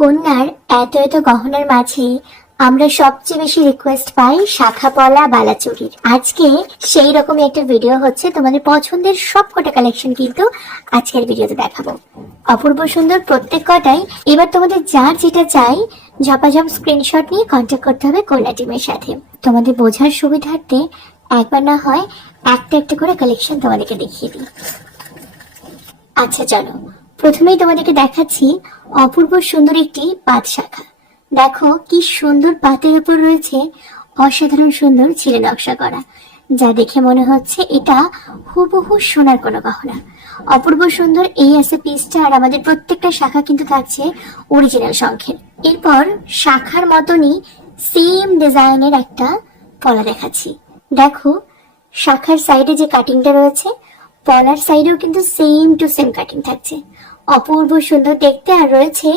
কন্যার এত এত গহনার মাঝে আমরা সবচেয়ে বেশি রিকোয়েস্ট পাই শাখা পলা বালাচুরির। আজকে সেই রকমই একটা ভিডিও হচ্ছে, তোমাদের পছন্দের সব কটা কালেকশন কিন্তু আজকের ভিডিওতে দেখাবো। অপূর্ব সুন্দর প্রত্যেক কটাই। এবার তোমাদের যার যেটা চাই ঝপাঝপ স্ক্রিনশট নিয়ে কন্ট্যাক্ট করতে হবে কন্যা টিমের সাথে। তোমাদের বোঝার সুবিধার্থে একবার না হয় একটা একটা করে কালেকশন তোমাদেরকে দেখিয়ে দিই। আচ্ছা চলো, প্রথমেই তোমাদেরকে দেখাচ্ছি অপূর্ব সুন্দর একটি পাত শাখা। দেখো কি সুন্দর পাতের উপর রয়েছে অসাধারণ সুন্দর ছিলে নকশা করা, যা দেখে মনে হচ্ছে এটা হুবহু সোনার কোনো গহনা। অপূর্ব সুন্দর এই আছে পিসটা, আর আমাদের প্রত্যেকটা শাখা কিন্তু থাকছে অরিজিনাল শঙ্খের। এরপর শাখার মতনই সেম ডিজাইনের একটা পলা দেখাচ্ছি। দেখো শাখার সাইডে যে কাটিংটা রয়েছে, পলার সাইডেও কিন্তু সেম টু সেম কাটিং থাকছে। অপূর্ব সুন্দর দেখতে। আর রয়েছে